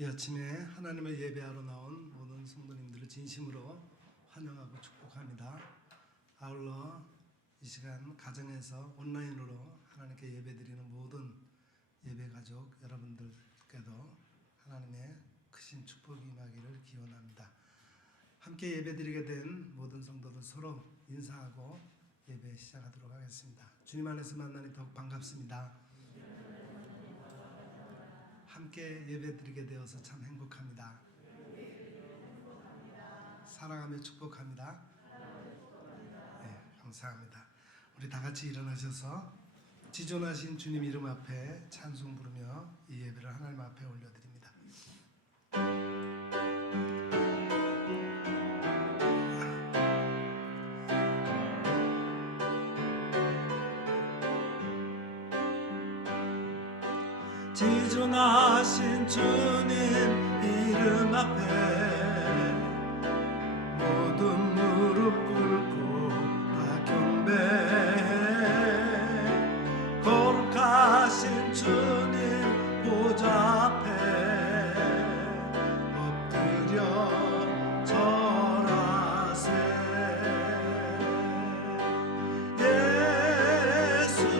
이 아침에 하나님을 예배하러 나온 모든 성도님들을 진심으로 환영하고 축복합니다. 아울러 이 시간 가정에서 온라인으로 하나님께 예배드리는 모든 예배가족 여러분들께도 하나님의 크신 축복이 임하기를 기원합니다. 함께 예배드리게 된 모든 성도들 서로 인사하고 예배 시작하도록 하겠습니다. 주님 안에서 만나니 더욱 반갑습니다. 함께 예배드리게 되어서 참 행복합니다. 사랑하며 축복합니다. 네, 감사합니다. 우리 다 같이 일어나셔서 지존하신 주님 이름 앞에 찬송 부르며 이 예배를 하나님 앞에 올려드립니다. 지존하신 주님 이름 앞에 모든 무릎 꿇고 다 경배해. 거룩하신 주님 보좌 앞에 엎드려 절하세.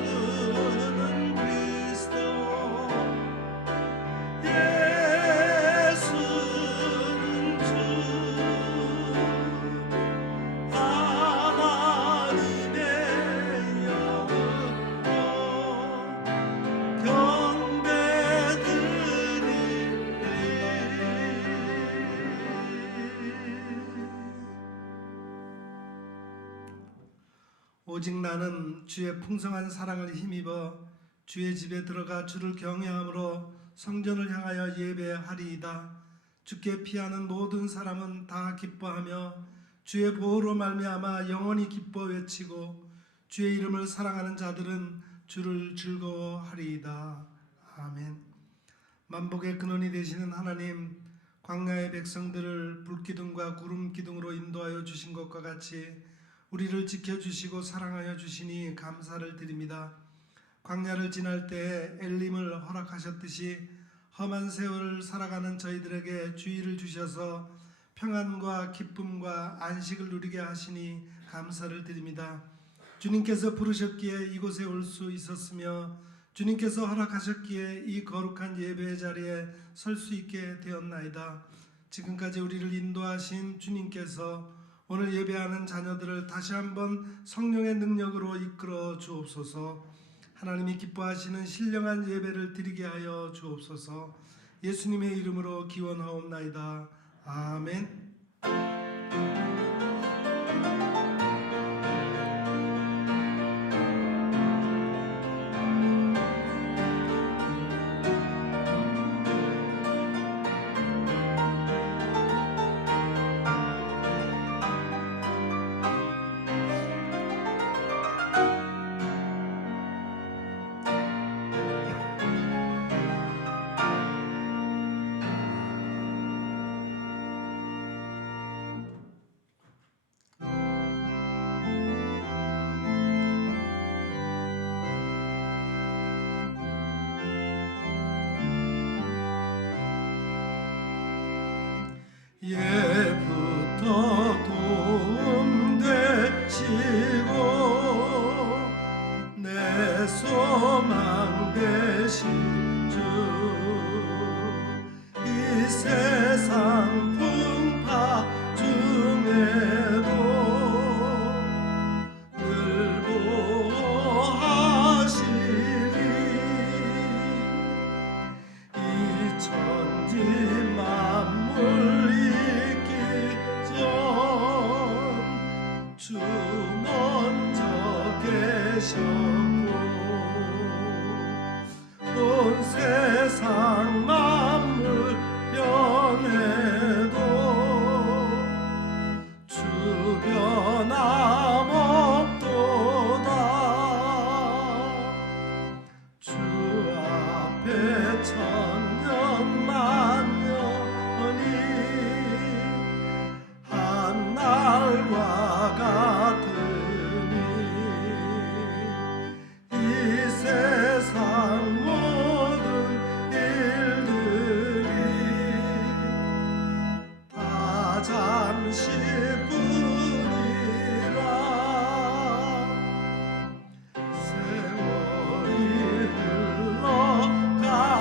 예수는 그리스도, 예수는 주, 하나님의 영으로 경배드리리. 오직 나는 주의 풍성한 사랑을 힘입어 주의 집에 들어가 주를 경외함으로 성전을 향하여 예배하리이다. 주께 피하는 모든 사람은 다 기뻐하며 주의 보호로 말미암아 영원히 기뻐 외치고 주의 이름을 사랑하는 자들은 주를 즐거워하리이다. 아멘. 만복의 근원이 되시는 하나님, 광야의 백성들을 불기둥과 구름기둥으로 인도하여 주신 것과 같이 우리를 지켜주시고 사랑하여 주시니 감사를 드립니다. 광야를 지날 때에 엘림을 허락하셨듯이 험한 세월을 살아가는 저희들에게 주의를 주셔서 평안과 기쁨과 안식을 누리게 하시니 감사를 드립니다. 주님께서 부르셨기에 이곳에 올 수 있었으며 주님께서 허락하셨기에 이 거룩한 예배의 자리에 설 수 있게 되었나이다. 지금까지 우리를 인도하신 주님께서 오늘 예배하는 자녀들을 다시 한번 성령의 능력으로 이끌어 주옵소서. 하나님이 기뻐하시는 신령한 예배를 드리게 하여 주옵소서. 예수님의 이름으로 기원하옵나이다. 아멘. 예부터 도움 되시고 내 소망 되신 주, 이 세상 풍파 중에도 늘 보호하시리. 이 천지 만물 주 먼저 계셨고 온 세상 만물 변해도 주 변함없도다. 주 앞에 천년 만년이 한날과 같으니 이 세상 모든 일들이 다 잠시뿐이라. 세월이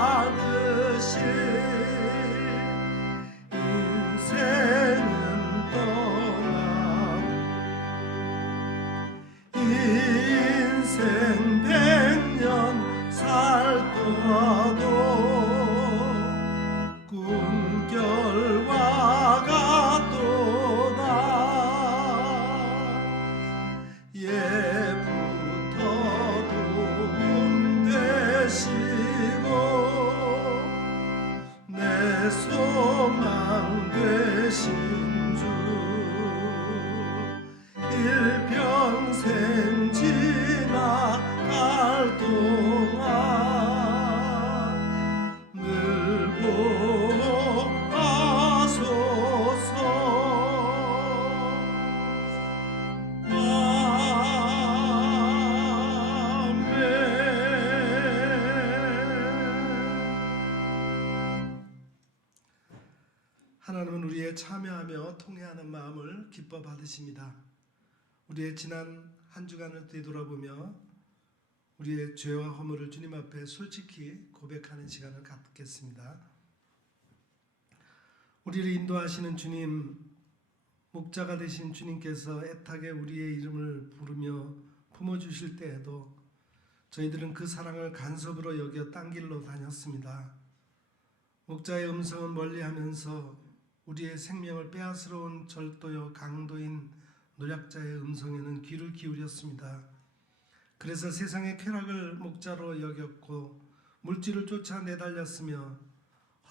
흘러가듯이 인생은 인생 100년 살더라도 꿈결과 같도다. 고백에 참여하며 통회하는 마음을 기뻐 받으십니다. 우리의 지난 한 주간을 되돌아보며 우리의 죄와 허물을 주님 앞에 솔직히 고백하는 시간을 갖겠습니다. 우리를 인도하시는 주님, 목자가 되신 주님께서 애타게 우리의 이름을 부르며 품어주실 때에도 저희들은 그 사랑을 간섭으로 여겨 딴 길로 다녔습니다. 목자의 음성은 멀리하면서 우리의 생명을 빼앗으러 절도요 강도인 노략자의 음성에는 귀를 기울였습니다. 그래서 세상의 쾌락을 목자로 여겼고 물질을 쫓아 내달렸으며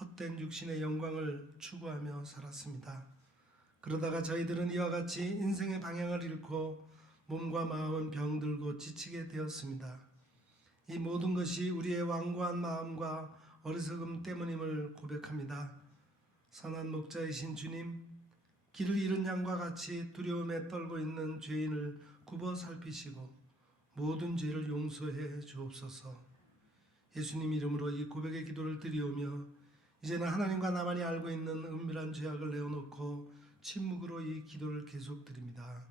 헛된 육신의 영광을 추구하며 살았습니다. 그러다가 저희들은 이와 같이 인생의 방향을 잃고 몸과 마음은 병들고 지치게 되었습니다. 이 모든 것이 우리의 완고한 마음과 어리석음 때문임을 고백합니다. 선한 목자이신 주님, 길을 잃은 양과 같이 두려움에 떨고 있는 죄인을 굽어 살피시고 모든 죄를 용서해 주옵소서. 예수님 이름으로 이 고백의 기도를 드리오며 이제는 하나님과 나만이 알고 있는 은밀한 죄악을 내어놓고 침묵으로 이 기도를 계속 드립니다.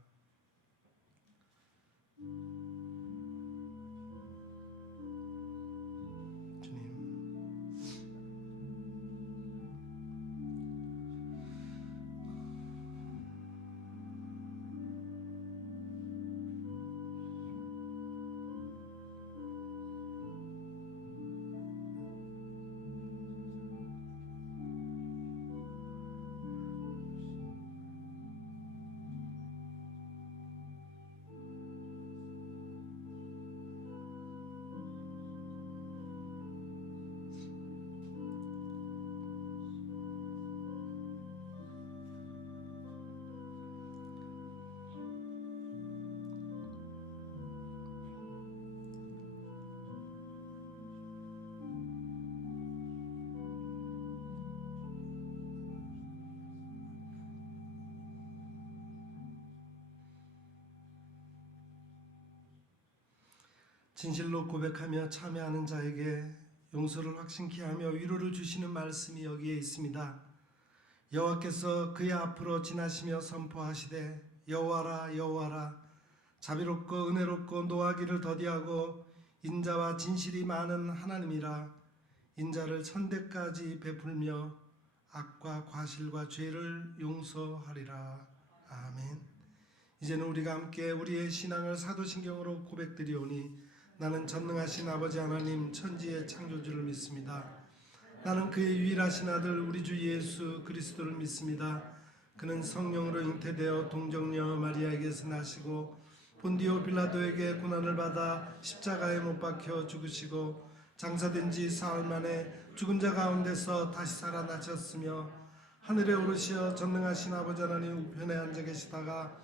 진실로 고백하며 참여하는 자에게 용서를 확신케 하며 위로를 주시는 말씀이 여기에 있습니다. 여호와께서 그의 앞으로 지나시며 선포하시되 여호와라 여호와라 자비롭고 은혜롭고 노하기를 더디하고 인자와 진실이 많은 하나님이라. 인자를 천대까지 베풀며 악과 과실과 죄를 용서하리라. 아멘. 이제는 우리가 함께 우리의 신앙을 사도신경으로 고백드리오니 나는 전능하신 아버지 하나님 천지의 창조주를 믿습니다. 나는 그의 유일하신 아들 우리 주 예수 그리스도를 믿습니다. 그는 성령으로 잉태되어 동정녀 마리아에게서 나시고 본디오 빌라도에게 고난을 받아 십자가에 못 박혀 죽으시고 장사된 지 사흘 만에 죽은 자 가운데서 다시 살아나셨으며 하늘에 오르시어 전능하신 아버지 하나님 우편에 앉아 계시다가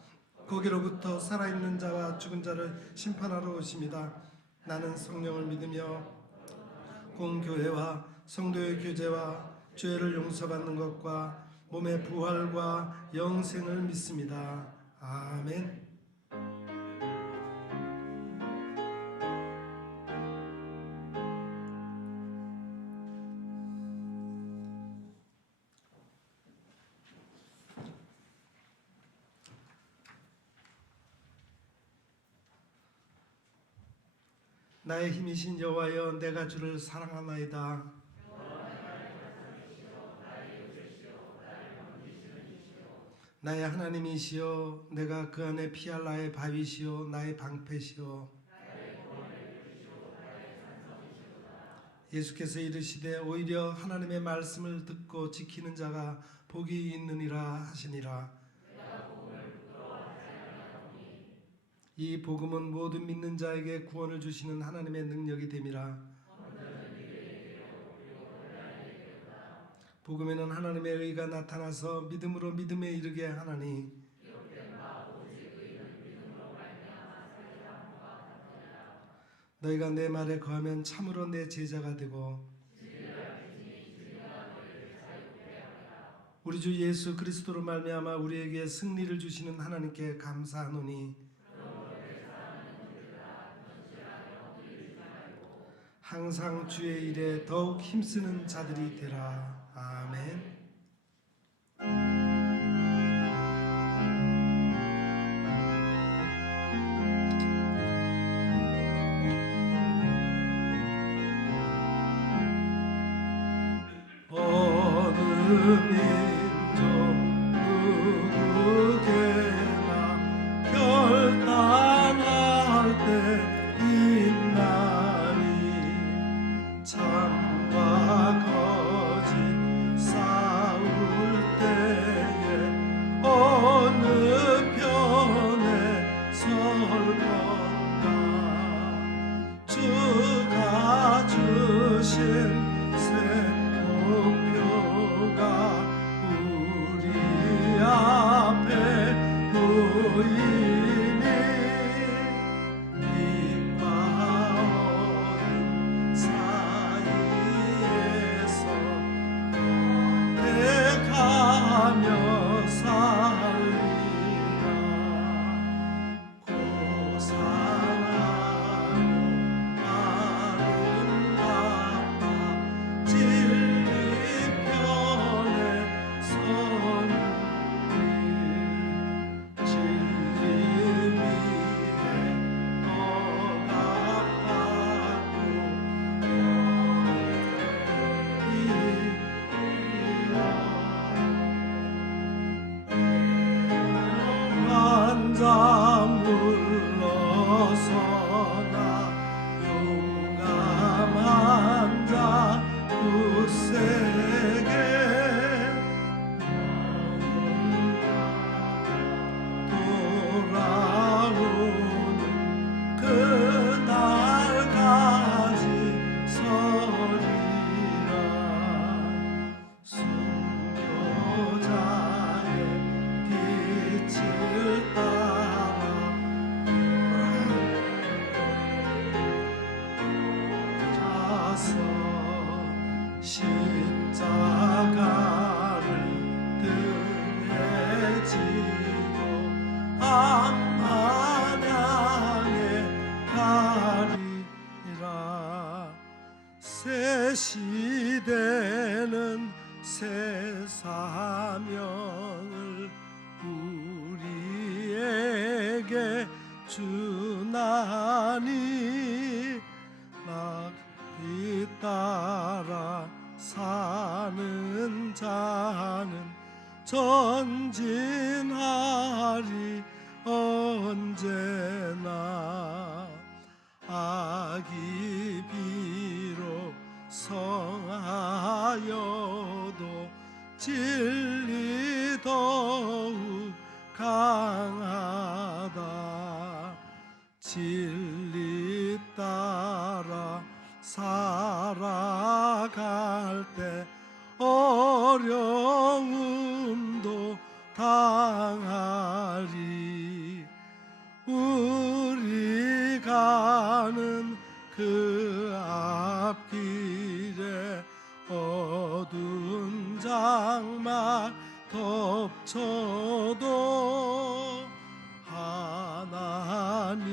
거기로부터 살아있는 자와 죽은 자를 심판하러 오십니다. 나는 성령을 믿으며 공교회와 성도의 교제와 죄를 용서받는 것과 몸의 부활과 영생을 믿습니다. 아멘. 나의 힘이신 여호와여 내가 주를 사랑하나이다. 나의 하나님이시여 내가 그 안에 피할 나의 바위시요 나의 방패시요. 예수께서 이르시되 오히려 하나님의 말씀을 듣고 지키는 자가 복이 있느니라 하시니라. 이 복음은 모든 믿는 자에게 구원을 주시는 하나님의 능력이 됨이라. 복음에는 하나님의 의가 나타나서 믿음으로 믿음에 이르게 하나니 너희가 내 말에 거하면 참으로 내 제자가 되고 우리 주 예수 그리스도로 말미암아 우리에게 승리를 주시는 하나님께 감사하노니 항상 주의 일에 더욱 힘쓰는 자들이 되라. 아멘. 악마냥에 가리라. 새 시대는 새 사명을 우리에게 주나니 이 따라 사는 자는 전진하리 언제나. 악이 비록 성하여도 진리 더욱 강하다. 진리 따라 살아갈 때 어려움도 당하리. 우리 가는 그 앞길에 어두운 장막 덮쳐도 하나님이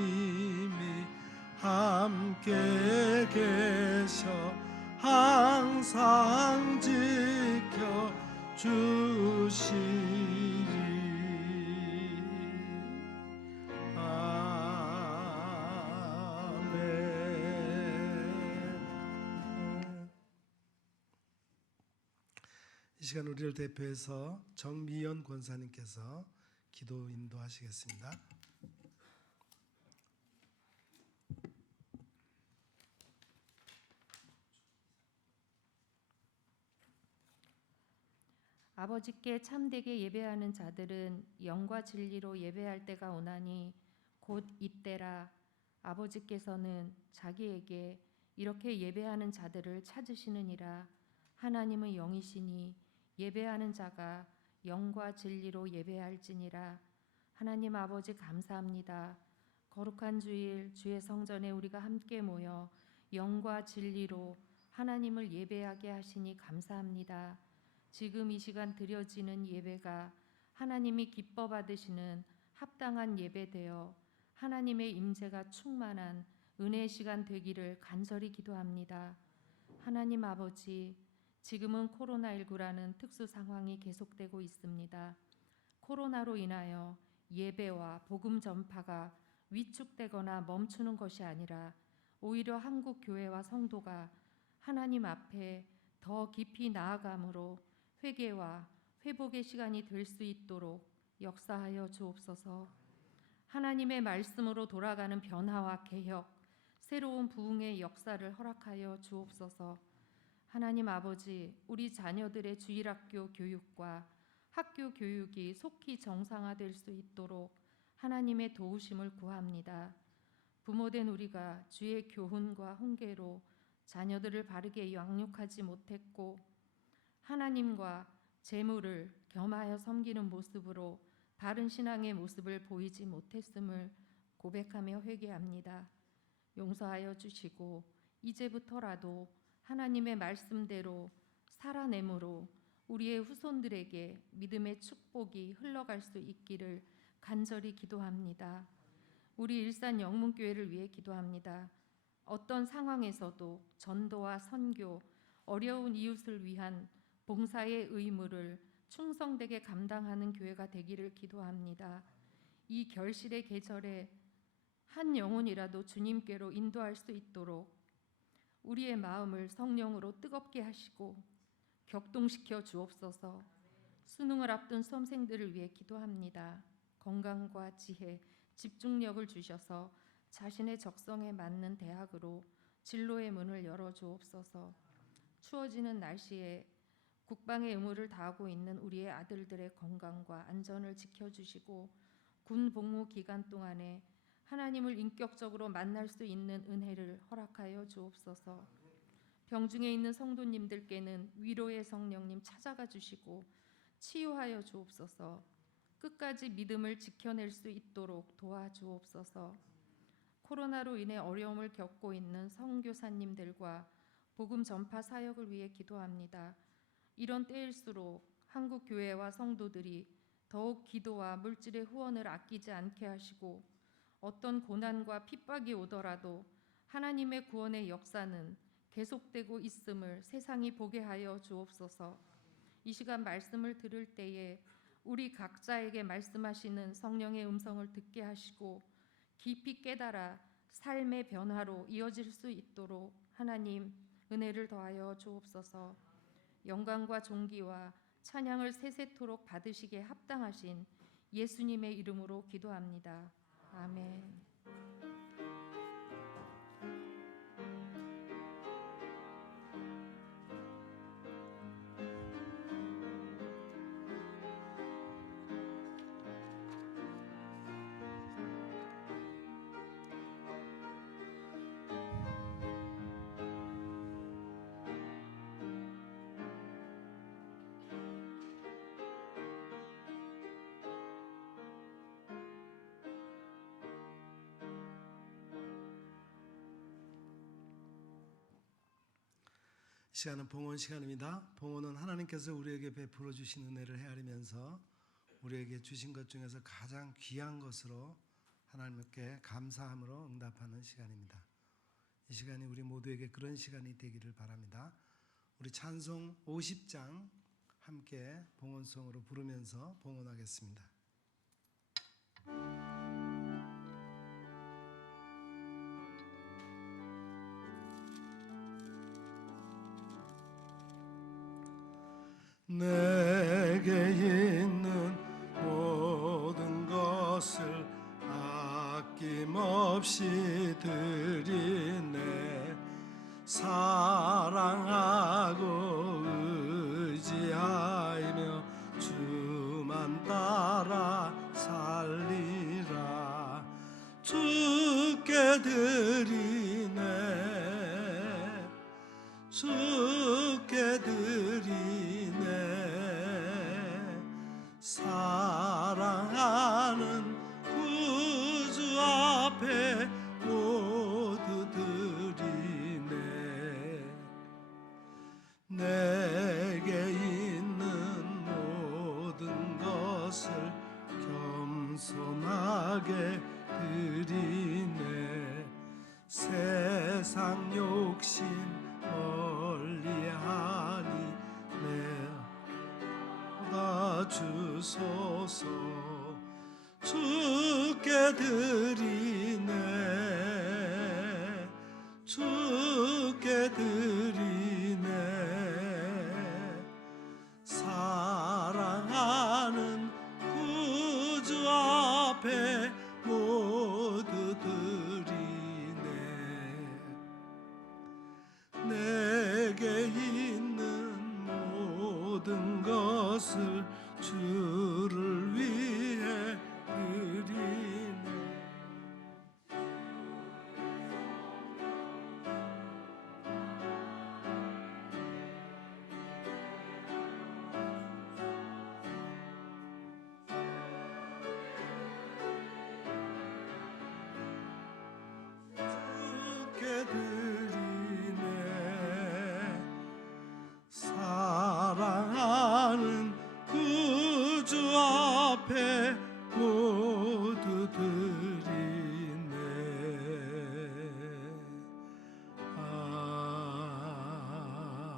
함께 계셔 항상 지켜 주시리. 이 시간 우리를 대표해서 정미연 권사님께서 기도 인도하시겠습니다. 아버지께 참되게 예배하는 자들은 영과 진리로 예배할 때가 오나니 곧 이때라. 아버지께서는 자기에게 이렇게 예배하는 자들을 찾으시느니라. 하나님은 영이시니 예배하는 자가 영과 진리로 예배할지니라. 하나님 아버지 감사합니다. 거룩한 주일 주의 성전에 우리가 함께 모여 영과 진리로 하나님을 예배하게 하시니 감사합니다. 지금 이 시간 드려지는 예배가 하나님이 기뻐 받으시는 합당한 예배되어 하나님의 임재가 충만한 은혜의 시간 되기를 간절히 기도합니다. 하나님 아버지, 지금은 코로나19라는 특수 상황이 계속되고 있습니다. 코로나로 인하여 예배와 복음 전파가 위축되거나 멈추는 것이 아니라 오히려 한국 교회와 성도가 하나님 앞에 더 깊이 나아감으로 회개와 회복의 시간이 될 수 있도록 역사하여 주옵소서. 하나님의 말씀으로 돌아가는 변화와 개혁, 새로운 부흥의 역사를 허락하여 주옵소서. 하나님 아버지, 우리 자녀들의 주일학교 교육과 학교 교육이 속히 정상화될 수 있도록 하나님의 도우심을 구합니다. 부모된 우리가 주의 교훈과 훈계로 자녀들을 바르게 양육하지 못했고 하나님과 재물을 겸하여 섬기는 모습으로 바른 신앙의 모습을 보이지 못했음을 고백하며 회개합니다. 용서하여 주시고 이제부터라도 하나님의 말씀대로 살아내므로 우리의 후손들에게 믿음의 축복이 흘러갈 수 있기를 간절히 기도합니다. 우리 일산 영문교회를 위해 기도합니다. 어떤 상황에서도 전도와 선교, 어려운 이웃을 위한 봉사의 의무를 충성되게 감당하는 교회가 되기를 기도합니다. 이 결실의 계절에 한 영혼이라도 주님께로 인도할 수 있도록 우리의 마음을 성령으로 뜨겁게 하시고 격동시켜 주옵소서. 수능을 앞둔 수험생들을 위해 기도합니다. 건강과 지혜, 집중력을 주셔서 자신의 적성에 맞는 대학으로 진로의 문을 열어 주옵소서. 추워지는 날씨에 국방의 의무를 다하고 있는 우리의 아들들의 건강과 안전을 지켜주시고 군 복무 기간 동안에 하나님을 인격적으로 만날 수 있는 은혜를 허락하여 주옵소서. 병중에 있는 성도님들께는 위로의 성령님 찾아가 주시고 치유하여 주옵소서. 끝까지 믿음을 지켜낼 수 있도록 도와주옵소서. 코로나로 인해 어려움을 겪고 있는 선교사님들과 복음 전파 사역을 위해 기도합니다. 이런 때일수록 한국 교회와 성도들이 더욱 기도와 물질의 후원을 아끼지 않게 하시고 어떤 고난과 핍박이 오더라도 하나님의 구원의 역사는 계속되고 있음을 세상이 보게 하여 주옵소서. 이 시간 말씀을 들을 때에 우리 각자에게 말씀하시는 성령의 음성을 듣게 하시고 깊이 깨달아 삶의 변화로 이어질 수 있도록 하나님 은혜를 더하여 주옵소서. 영광과 존귀와 찬양을 세세토록 받으시기에 합당하신 예수님의 이름으로 기도합니다. 아멘. 시간은 봉헌 시간입니다. 봉헌은 하나님께서 우리에게 베풀어 주신 은혜를 헤아리면서 우리에게 주신 것 중에서 가장 귀한 것으로 하나님께 감사함으로 응답하는 시간입니다. 이 시간이 우리 모두에게 그런 시간이 되기를 바랍니다. 우리 찬송 50장 함께 봉헌송으로 부르면서 봉헌하겠습니다. 내게 있는 모든 것을 아낌없이 드리네. 사랑하고 의지하며 주만 따라 살리라. 주께 드리네. 주께 드리네. 사랑하는 구주 앞에 모두 드리네. 내게 있는 모든 것을 겸손하게 드리네. 세상 욕심 멀리하니 내가 주소서. 주께 드리네. 주께 드리네. 사랑하는 구주 앞에 모두 드리네. 내게 있는 모든 것을 주를 위해 드리네. 주께 드리네. 사랑하는 구주 앞에 모두 드리네.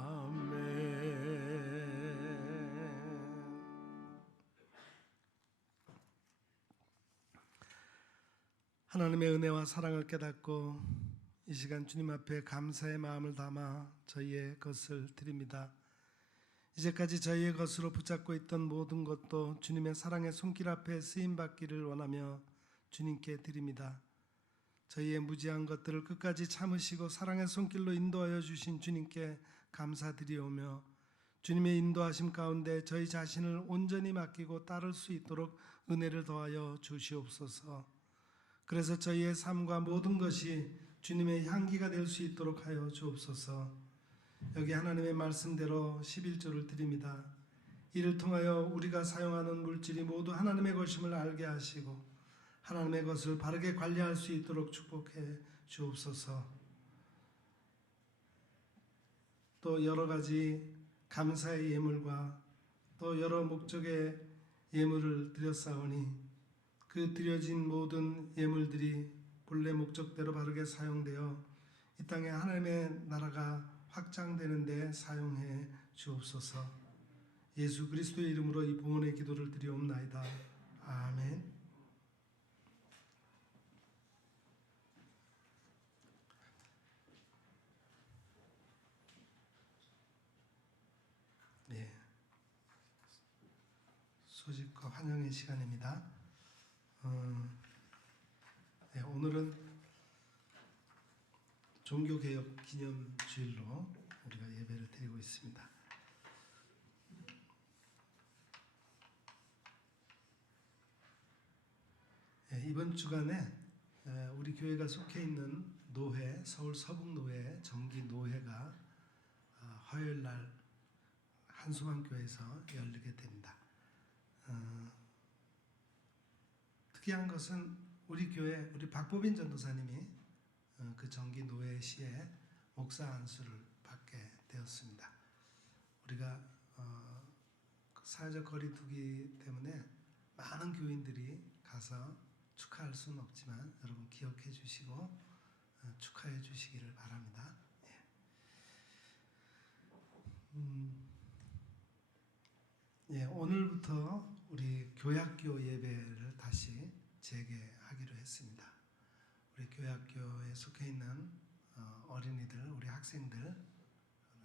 아멘. 하나님의 은혜와 사랑을 깨닫고 이 시간 주님 앞에 감사의 마음을 담아 저희의 것을 드립니다. 이제까지 저희의 것으로 붙잡고 있던 모든 것도 주님의 사랑의 손길 앞에 쓰임받기를 원하며 주님께 드립니다. 저희의 무지한 것들을 끝까지 참으시고 사랑의 손길로 인도하여 주신 주님께 감사드리오며 주님의 인도하심 가운데 저희 자신을 온전히 맡기고 따를 수 있도록 은혜를 더하여 주시옵소서. 그래서 저희의 삶과 모든 것이 주님의 향기가 될 수 있도록 하여 주옵소서. 여기 하나님의 말씀대로 11조를 드립니다. 이를 통하여 우리가 사용하는 물질이 모두 하나님의 것임을 알게 하시고 하나님의 것을 바르게 관리할 수 있도록 축복해 주옵소서. 또 여러 가지 감사의 예물과 또 여러 목적의 예물을 드렸사오니 그 드려진 모든 예물들이 본래 목적대로 바르게 사용되어 이 땅에 하나님의 나라가 확장되는 데 사용해 주옵소서. 예수 그리스도의 이름으로 이 봉헌의 기도를 드리옵나이다. 아멘. 네, 소집과 환영의 시간입니다. 네, 오늘은 종교개혁 기념주일로 우리가 예배를 드리고 있습니다. 네, 이번 주간에 우리 교회가 속해 있는 노회, 서울 서북노회 정기 노회가 화요일 날 한수만교회에서 열리게 됩니다. 특이한 것은 우리 교회 우리 박보빈 전도사님이 그 정기 노회 시에 목사 안수를 받게 되었습니다. 우리가 사회적 거리두기 때문에 많은 교인들이 가서 축하할 수는 없지만 여러분 기억해 주시고 축하해 주시기를 바랍니다. 예, 오늘부터 우리 교학교 예배를 다시 재개하기로 했습니다. 우리 교학교에 속해 있는 어린이들, 우리 학생들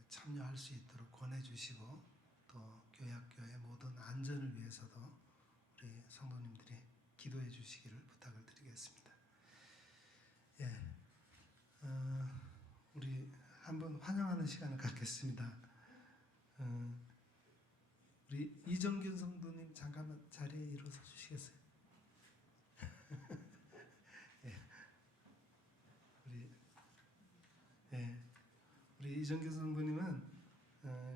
참여할 수 있도록 권해주시고 또 교학교의 모든 안전을 위해서도 우리 성도님들이 기도해 주시기를 부탁을 드리겠습니다. 예, 우리 한번 환영하는 시간을 갖겠습니다. 우리 이정균 성도님 잠깐만 자리에 일어서 주시겠어요? 우리 이정균 성도님은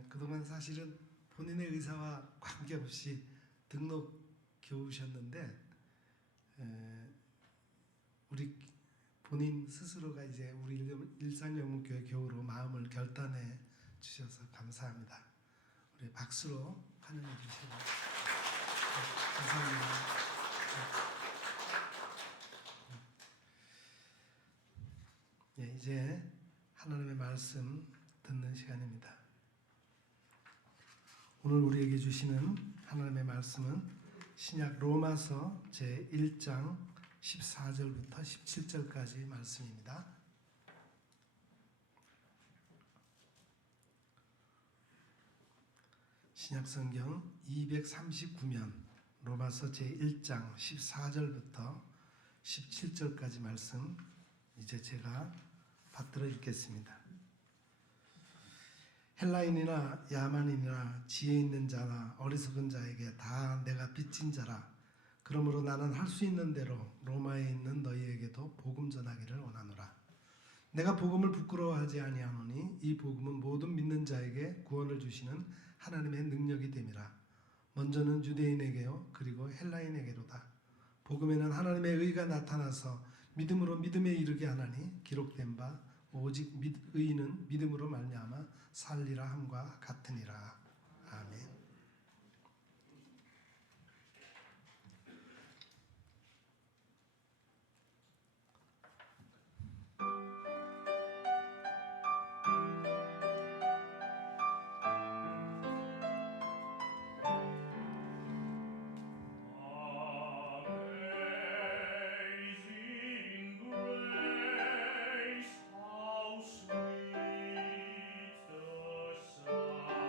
그동안 사실은 본인의 의사와 관계없이 등록 교우셨는데 우리 본인 스스로가 이제 우리 일산영문교회 교우로 마음을 결단해 주셔서 감사합니다. 우리 박수로 환영해 주시고 감사합니다. 예, 이제 하나님의 말씀 듣는 시간입니다. 오늘 우리에게 주시는 하나님의 말씀은 신약 로마서 제1장 14절부터 17절까지 말씀입니다. 신약성경 239면 로마서 제1장 14절부터 17절까지 말씀 이제 제가 받들어 읽겠습니다. 헬라인이나 야만인이나 지혜 있는 자나 어리석은 자에게 다 내가 빚진 자라. 그러므로 나는 할 수 있는 대로 로마에 있는 너희에게도 복음 전하기를 원하노라. 내가 복음을 부끄러워하지 아니하노니 이 복음은 모든 믿는 자에게 구원을 주시는 하나님의 능력이 됨이라. 먼저는 유대인에게요 그리고 헬라인에게로다. 복음에는 하나님의 의가 나타나서 믿음으로 믿음에 이르게 하나니 기록된 바 오직 의인은 믿음으로 말미암아 살리라 함과 같으니라. 아멘. How sweet the sound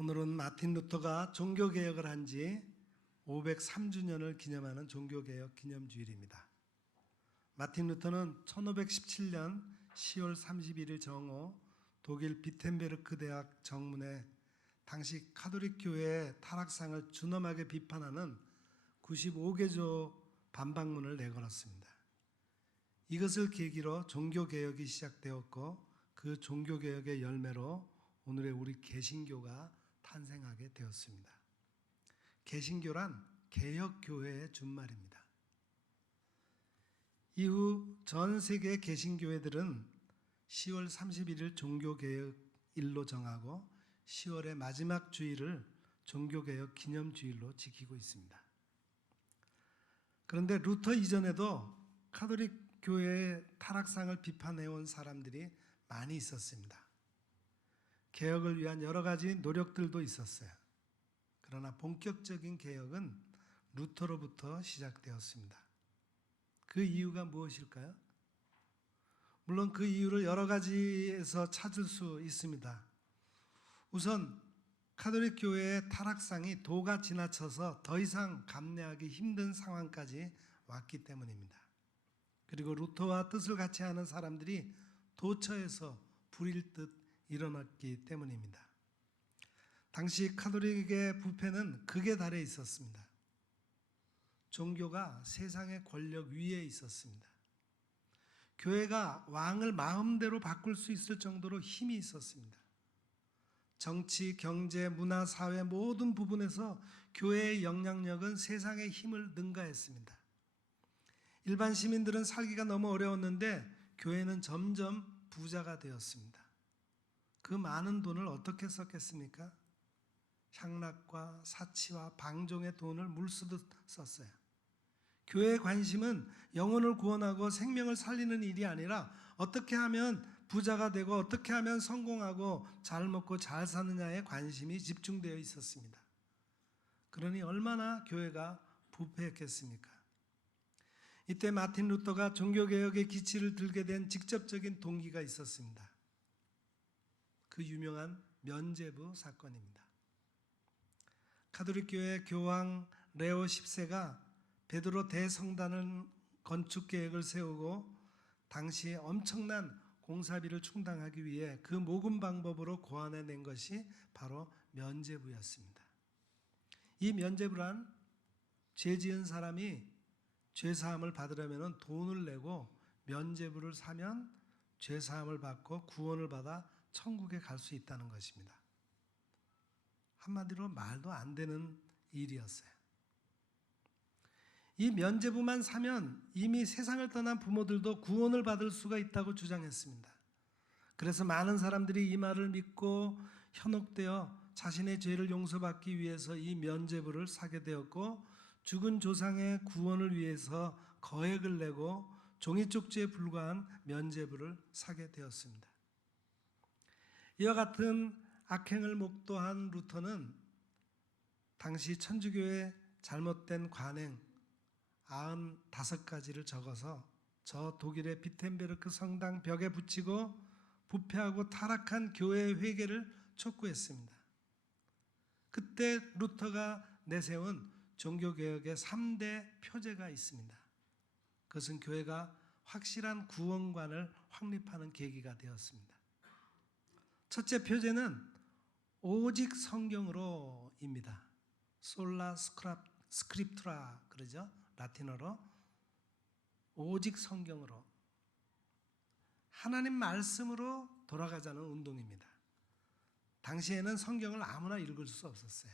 오늘은 마틴 루터가 종교개혁을 한 지 503주년을 기념하는 종교개혁 기념주일입니다. 마틴 루터는 1517년 10월 31일 정오 독일 비텐베르크 대학 정문에 당시 카톨릭 교회의 타락상을 준엄하게 비판하는 95개조 반박문을 내걸었습니다. 이것을 계기로 종교개혁이 시작되었고 그 종교개혁의 열매로 오늘의 우리 개신교가 탄생하게 되었습니다. 개신교란 개혁교회의 준말입니다. 이후 전 세계 개신교회들은 10월 31일 종교개혁일로 정하고 10월의 마지막 주일을 종교개혁 기념주일로 지키고 있습니다. 그런데 루터 이전에도 카톨릭 교회의 타락상을 비판해온 사람들이 많이 있었습니다. 개혁을 위한 여러 가지 노력들도 있었어요. 그러나 본격적인 개혁은 루터로부터 시작되었습니다. 그 이유가 무엇일까요? 물론 그 이유를 여러 가지에서 찾을 수 있습니다. 우선 카톨릭 교회의 타락상이 도가 지나쳐서 더 이상 감내하기 힘든 상황까지 왔기 때문입니다. 그리고 루터와 뜻을 같이 하는 사람들이 도처에서 불일 듯 일어났기 때문입니다. 당시 카톨릭의 부패는 극에 달해 있었습니다. 종교가 세상의 권력 위에 있었습니다. 교회가 왕을 마음대로 바꿀 수 있을 정도로 힘이 있었습니다. 정치, 경제, 문화, 사회 모든 부분에서 교회의 영향력은 세상의 힘을 능가했습니다. 일반 시민들은 살기가 너무 어려웠는데 교회는 점점 부자가 되었습니다. 그 많은 돈을 어떻게 썼겠습니까? 향락과 사치와 방종의 돈을 물쓰듯 썼어요. 교회의 관심은 영혼을 구원하고 생명을 살리는 일이 아니라 어떻게 하면 부자가 되고 어떻게 하면 성공하고 잘 먹고 잘 사느냐에 관심이 집중되어 있었습니다. 그러니 얼마나 교회가 부패했겠습니까? 이때 마틴 루터가 종교개혁의 기치를 들게 된 직접적인 동기가 있었습니다. 그 유명한 면죄부 사건입니다. 카톨릭 교회 교황 레오 10세가 베드로 대성단을 건축 계획을 세우고 당시 엄청난 공사비를 충당하기 위해 그 모금 방법으로 고안해낸 것이 바로 면죄부였습니다. 이 면죄부란 죄 지은 사람이 죄사함을 받으려면 돈을 내고 면죄부를 사면 죄사함을 받고 구원을 받아 천국에 갈 수 있다는 것입니다. 한마디로 말도 안 되는 일이었어요. 이 면죄부만 사면 이미 세상을 떠난 부모들도 구원을 받을 수가 있다고 주장했습니다. 그래서 많은 사람들이 이 말을 믿고 현혹되어 자신의 죄를 용서받기 위해서 이 면죄부를 사게 되었고 죽은 조상의 구원을 위해서 거액을 내고 종이쪽지에 불과한 면죄부를 사게 되었습니다. 이와 같은 악행을 목도한 루터는 당시 천주교의 잘못된 관행 95가지를 적어서 저 독일의 비텐베르크 성당 벽에 붙이고 부패하고 타락한 교회의 회개를 촉구했습니다. 그때 루터가 내세운 종교개혁의 3대 표제가 있습니다. 그것은 교회가 확실한 구원관을 확립하는 계기가 되었습니다. 첫째 표제는 오직 성경으로입니다. 솔라 스크립투라 그러죠. 라틴어로 오직 성경으로 하나님 말씀으로 돌아가자는 운동입니다. 당시에는 성경을 아무나 읽을 수 없었어요.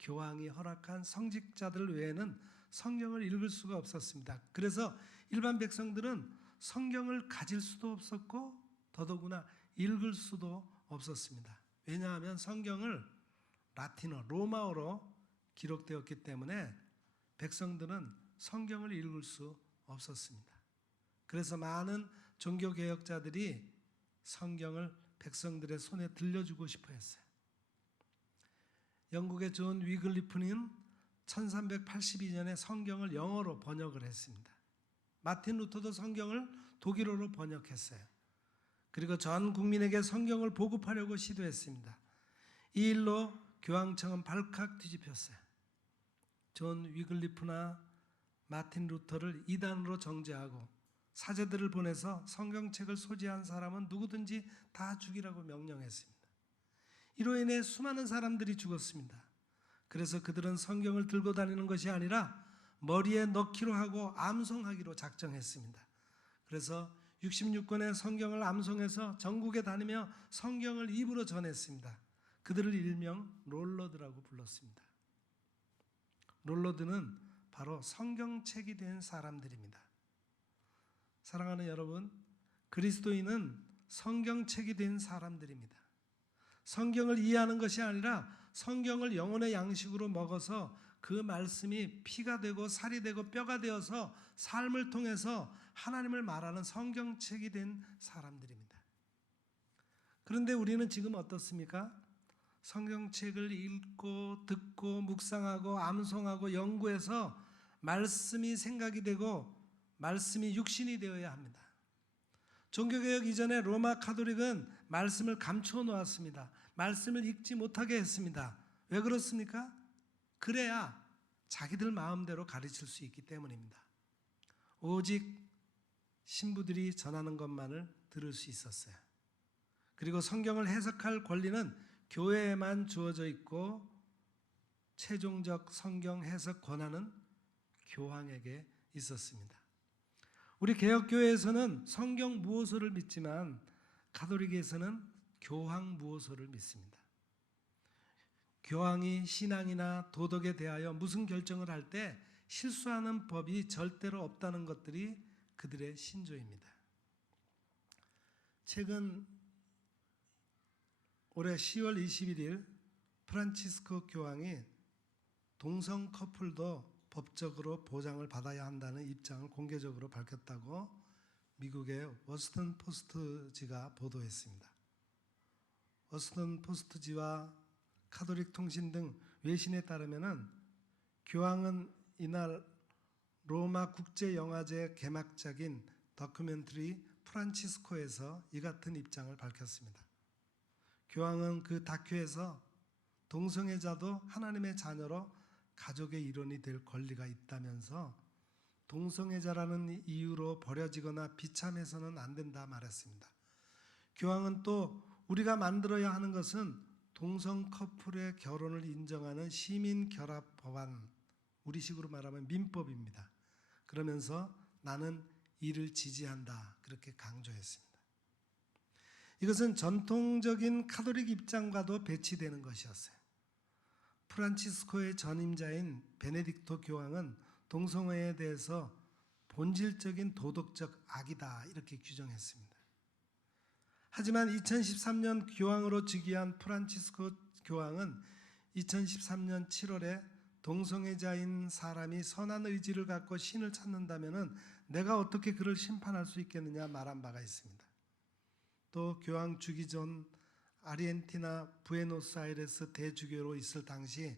교황이 허락한 성직자들 외에는 성경을 읽을 수가 없었습니다. 그래서 일반 백성들은 성경을 가질 수도 없었고 더더구나 읽을 수도 없었습니다. 왜냐하면 성경을 라틴어, 로마어로 기록되었기 때문에 백성들은 성경을 읽을 수 없었습니다. 그래서 많은 종교개혁자들이 성경을 백성들의 손에 들려주고 싶어 했어요. 영국의 존 위글리프는 1382년에 성경을 영어로 번역을 했습니다. 마틴 루터도 성경을 독일어로 번역했어요. 그리고 전 국민에게 성경을 보급하려고 시도했습니다. 이 일로 교황청은 발칵 뒤집혔어요. 존 위글리프나 마틴 루터를 이단으로 정죄하고 사제들을 보내서 성경책을 소지한 사람은 누구든지 다 죽이라고 명령했습니다. 이로 인해 수많은 사람들이 죽었습니다. 그래서 그들은 성경을 들고 다니는 것이 아니라 머리에 넣기로 하고 암송하기로 작정했습니다. 그래서 66권의 성경을 암송해서 전국에 다니며 성경을 입으로 전했습니다. 그들을 일명 롤러드라고 불렀습니다. 롤러드는 바로 성경책이 된 사람들입니다. 사랑하는 여러분, 그리스도인은 성경책이 된 사람들입니다. 성경을 이해하는 것이 아니라 성경을 영혼의 양식으로 먹어서 그 말씀이 피가 되고 살이 되고 뼈가 되어서 삶을 통해서 하나님을 말하는 성경책이 된 사람들입니다. 그런데 우리는 지금 어떻습니까? 성경책을 읽고 듣고 묵상하고 암송하고 연구해서 말씀이 생각이 되고 말씀이 육신이 되어야 합니다. 종교개혁 이전에 로마 카톨릭은 말씀을 감추어 놓았습니다. 말씀을 읽지 못하게 했습니다. 왜 그렇습니까? 그래야 자기들 마음대로 가르칠 수 있기 때문입니다. 오직 신부들이 전하는 것만을 들을 수 있었어요. 그리고 성경을 해석할 권리는 교회에만 주어져 있고 최종적 성경 해석 권한은 교황에게 있었습니다. 우리 개혁교회에서는 성경 무호소를 믿지만 가톨릭에서는 교황 무호소를 믿습니다. 교황이 신앙이나 도덕에 대하여 무슨 결정을 할 때 실수하는 법이 절대로 없다는 것들이 그들의 신조입니다. 최근 올해 10월 21일 프란치스코 교황이 동성 커플도 법적으로 보장을 받아야 한다는 입장을 공개적으로 밝혔다고 미국의 워싱턴 포스트지가 보도했습니다. 워싱턴 포스트지와 카톨릭 통신 등 외신에 따르면 교황은 이날 로마 국제영화제 개막작인 다큐멘터리 프란치스코에서 이 같은 입장을 밝혔습니다. 교황은 그 다큐에서 동성애자도 하나님의 자녀로 가족의 일원이 될 권리가 있다면서 동성애자라는 이유로 버려지거나 비참해서는 안 된다 말했습니다. 교황은 또 우리가 만들어야 하는 것은 동성 커플의 결혼을 인정하는 시민 결합 법안, 우리식으로 말하면 민법입니다. 그러면서 나는 이를 지지한다 그렇게 강조했습니다. 이것은 전통적인 카톨릭 입장과도 배치되는 것이었어요. 프란치스코의 전임자인 베네딕토 교황은 동성애에 대해서 본질적인 도덕적 악이다 이렇게 규정했습니다. 하지만 2013년 교황으로 즉위한 프란치스코 교황은 2013년 7월에 동성애자인 사람이 선한 의지를 갖고 신을 찾는다면 내가 어떻게 그를 심판할 수 있겠느냐 말한 바가 있습니다. 또 교황 주기 전 아르헨티나 부에노스아이레스 대주교로 있을 당시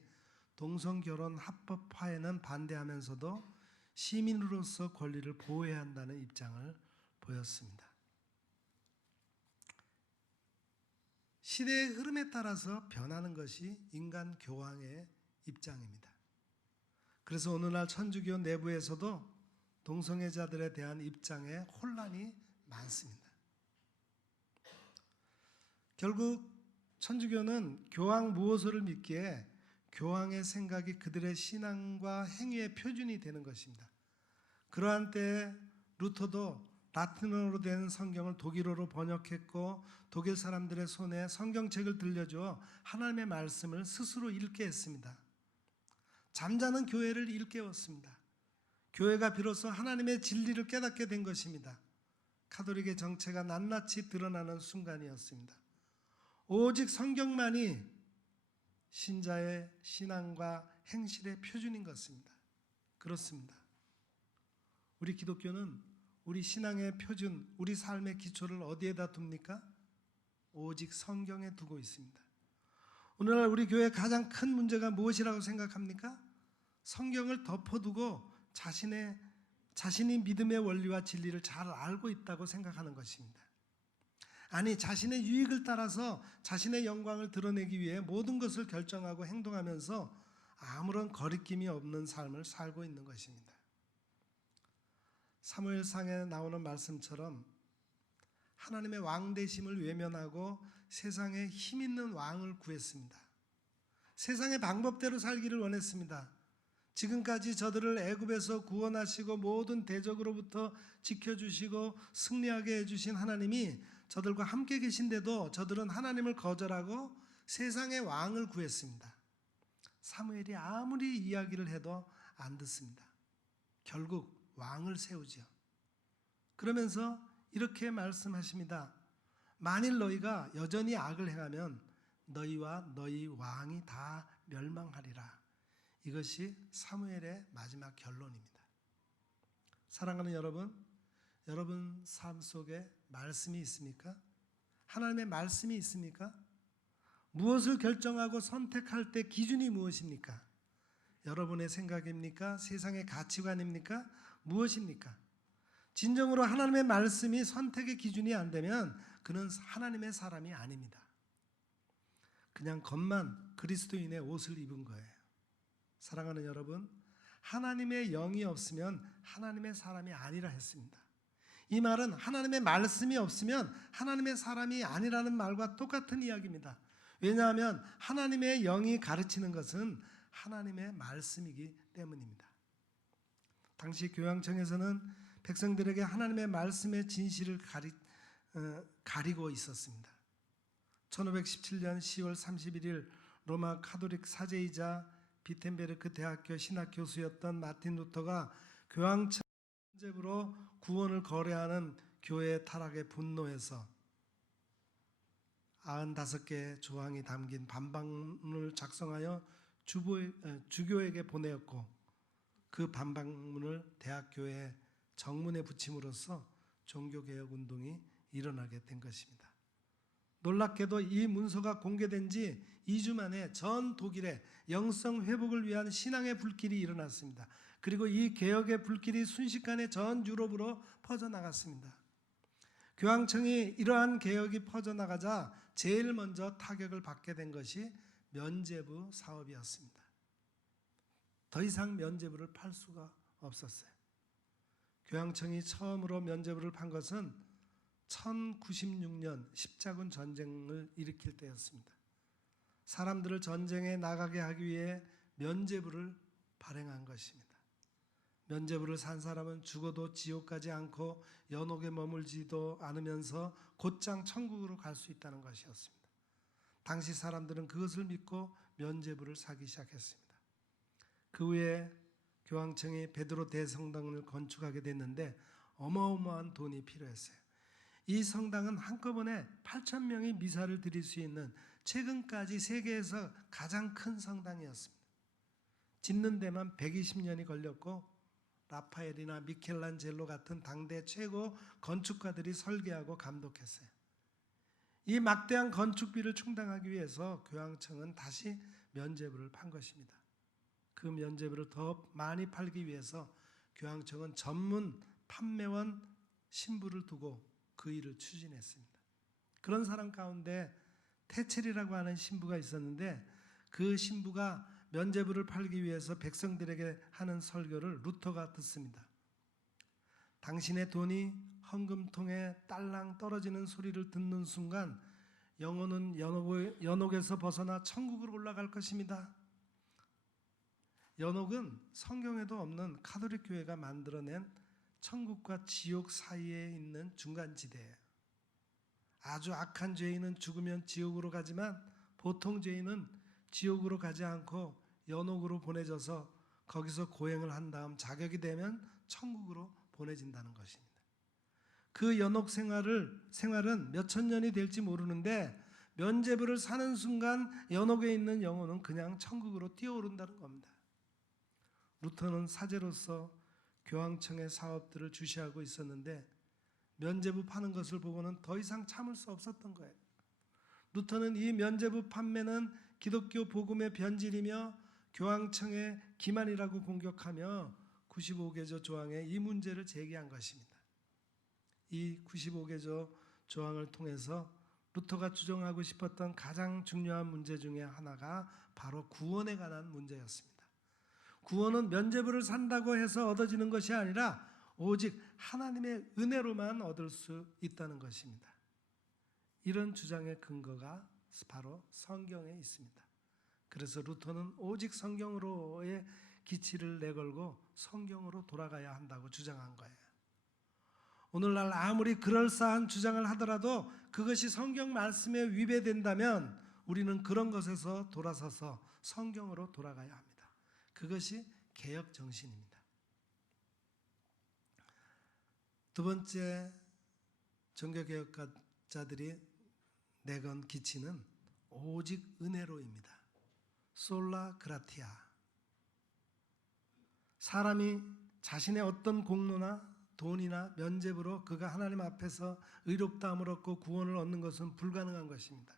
동성결혼 합법화에는 반대하면서도 시민으로서 권리를 보호해야 한다는 입장을 보였습니다. 시대의 흐름에 따라서 변하는 것이 인간 교황의 입장입니다. 그래서 오늘날 천주교 내부에서도 동성애자들에 대한 입장에 혼란이 많습니다. 결국 천주교는 교황 무호소를 믿기에 교황의 생각이 그들의 신앙과 행위의 표준이 되는 것입니다. 그러한 때에 루터도 라틴어로 된 성경을 독일어로 번역했고 독일 사람들의 손에 성경책을 들려주어 하나님의 말씀을 스스로 읽게 했습니다. 잠자는 교회를 일깨웠습니다. 교회가 비로소 하나님의 진리를 깨닫게 된 것입니다. 카톨릭의 정체가 낱낱이 드러나는 순간이었습니다. 오직 성경만이 신자의 신앙과 행실의 표준인 것입니다. 그렇습니다. 우리 기독교는 우리 신앙의 표준, 우리 삶의 기초를 어디에다 둡니까? 오직 성경에 두고 있습니다. 오늘날 우리 교회의 가장 큰 문제가 무엇이라고 생각합니까? 성경을 덮어두고 자신이 믿음의 원리와 진리를 잘 알고 있다고 생각하는 것입니다. 아니 자신의 유익을 따라서 자신의 영광을 드러내기 위해 모든 것을 결정하고 행동하면서 아무런 거리낌이 없는 삶을 살고 있는 것입니다. 사무엘상에 나오는 말씀처럼 하나님의 왕 되심을 외면하고 세상에 힘 있는 왕을 구했습니다. 세상의 방법대로 살기를 원했습니다. 지금까지 저들을 애굽에서 구원하시고 모든 대적으로부터 지켜주시고 승리하게 해주신 하나님이 저들과 함께 계신데도 저들은 하나님을 거절하고 세상의 왕을 구했습니다. 사무엘이 아무리 이야기를 해도 안 듣습니다. 결국 왕을 세우지요. 그러면서 이렇게 말씀하십니다. 만일 너희가 여전히 악을 행하면 너희와 너희 왕이 다 멸망하리라. 이것이 사무엘의 마지막 결론입니다. 사랑하는 여러분 삶 속에 말씀이 있습니까? 하나님의 말씀이 있습니까? 무엇을 결정하고 선택할 때 기준이 무엇입니까? 여러분의 생각입니까? 세상의 가치관입니까? 무엇입니까? 진정으로 하나님의 말씀이 선택의 기준이 안 되면 그는 하나님의 사람이 아닙니다. 그냥 겉만 그리스도인의 옷을 입은 거예요. 사랑하는 여러분, 하나님의 영이 없으면 하나님의 사람이 아니라 했습니다. 이 말은 하나님의 말씀이 없으면 하나님의 사람이 아니라는 말과 똑같은 이야기입니다. 왜냐하면 하나님의 영이 가르치는 것은 하나님의 말씀이기 때문입니다. 당시 교황청에서는 백성들에게 하나님의 말씀의 진실을 가리고 있었습니다. 1517년 10월 31일 로마 카톨릭 사제이자 비텐베르크 대학교 신학 교수였던 마틴 루터가 교황청 면죄부로 구원을 거래하는 교회 타락에 분노해서 95개의 조항이 담긴 반박문을 작성하여 주교에게 보내었고 그 반박문을 대학교의 정문에 붙임으로써 종교개혁 운동이 일어나게 된 것입니다. 놀랍게도 이 문서가 공개된 지 2주 만에 전 독일에 영성 회복을 위한 신앙의 불길이 일어났습니다. 그리고 이 개혁의 불길이 순식간에 전 유럽으로 퍼져나갔습니다. 교황청이 이러한 개혁이 퍼져나가자 제일 먼저 타격을 받게 된 것이 면죄부 사업이었습니다. 더 이상 면죄부를 팔 수가 없었어요. 교황청이 처음으로 면죄부를 판 것은 1096년 십자군 전쟁을 일으킬 때였습니다. 사람들을 전쟁에 나가게 하기 위해 면죄부를 발행한 것입니다. 면죄부를 산 사람은 죽어도 지옥 가지 않고 연옥에 머물지도 않으면서 곧장 천국으로 갈 수 있다는 것이었습니다. 당시 사람들은 그것을 믿고 면죄부를 사기 시작했습니다. 그 후에 교황청이 베드로 대성당을 건축하게 됐는데 어마어마한 돈이 필요했어요. 이 성당은 한꺼번에 8,000명이 미사를 드릴 수 있는 최근까지 세계에서 가장 큰 성당이었습니다. 짓는 데만 120년이 걸렸고 라파엘이나 미켈란젤로 같은 당대 최고 건축가들이 설계하고 감독했어요. 이 막대한 건축비를 충당하기 위해서 교황청은 다시 면죄부를 판 것입니다. 그 면죄부를 더 많이 팔기 위해서 교황청은 전문 판매원 신부를 두고 그 일을 추진했습니다. 그런 사람 가운데 테첼이라고 하는 신부가 있었는데 그 신부가 면죄부를 팔기 위해서 백성들에게 하는 설교를 루터가 듣습니다. 당신의 돈이 헌금통에 딸랑 떨어지는 소리를 듣는 순간 영혼은 연옥에서 벗어나 천국으로 올라갈 것입니다. 연옥은 성경에도 없는 카톨릭 교회가 만들어낸 천국과 지옥 사이에 있는 중간지대예요. 아주 악한 죄인은 죽으면 지옥으로 가지만 보통 죄인은 지옥으로 가지 않고 연옥으로 보내져서 거기서 고행을 한 다음 자격이 되면 천국으로 보내진다는 것입니다. 그 연옥 생활은 몇천 년이 될지 모르는데 면죄부를 사는 순간 연옥에 있는 영혼은 그냥 천국으로 뛰어오른다는 겁니다. 루터는 사제로서 교황청의 사업들을 주시하고 있었는데 면죄부 파는 것을 보고는 더 이상 참을 수 없었던 거예요. 루터는 이 면죄부 판매는 기독교 복음의 변질이며 교황청의 기만이라고 공격하며 95개조 조항에 이 문제를 제기한 것입니다. 이 95개조 조항을 통해서 루터가 주장하고 싶었던 가장 중요한 문제 중에 하나가 바로 구원에 관한 문제였습니다. 구원은 면죄부를 산다고 해서 얻어지는 것이 아니라 오직 하나님의 은혜로만 얻을 수 있다는 것입니다. 이런 주장의 근거가 바로 성경에 있습니다. 그래서 루터는 오직 성경으로의 기치를 내걸고 성경으로 돌아가야 한다고 주장한 거예요. 오늘날 아무리 그럴싸한 주장을 하더라도 그것이 성경 말씀에 위배된다면 우리는 그런 것에서 돌아서서 성경으로 돌아가야 합니다. 그것이 개혁 정신입니다. 두 번째 종교개혁자들이 내건 기치는 오직 은혜로입니다. 솔라 그라티아. 사람이 자신의 어떤 공로나 돈이나 면죄부로 그가 하나님 앞에서 의롭다함을 얻고 구원을 얻는 것은 불가능한 것입니다.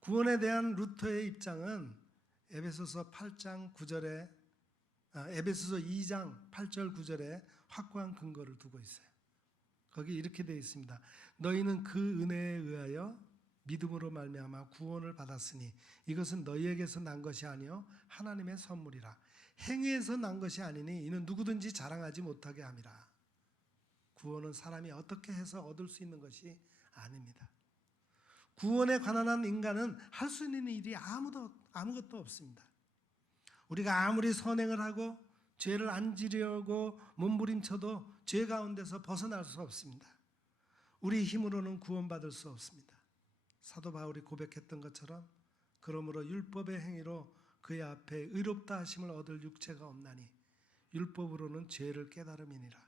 구원에 대한 루터의 입장은 에베소서 2장 8절 9절에 확고한 근거를 두고 있어요. 거기 이렇게 되어 있습니다. 너희는 그 은혜에 의하여 믿음으로 말미암아 구원을 받았으니 이것은 너희에게서 난 것이 아니요 하나님의 선물이라. 행위에서 난 것이 아니니 이는 누구든지 자랑하지 못하게 함이라. 구원은 사람이 어떻게 해서 얻을 수 있는 것이 아닙니다. 구원에 관한 한 인간은 할 수 있는 일이 아무것도 없습니다. 우리가 아무리 선행을 하고 죄를 안 지려고 몸부림쳐도 죄 가운데서 벗어날 수 없습니다. 우리 힘으로는 구원받을 수 없습니다. 사도 바울이 고백했던 것처럼 그러므로 율법의 행위로 그의 앞에 의롭다 하심을 얻을 육체가 없나니 율법으로는 죄를 깨달음이니라.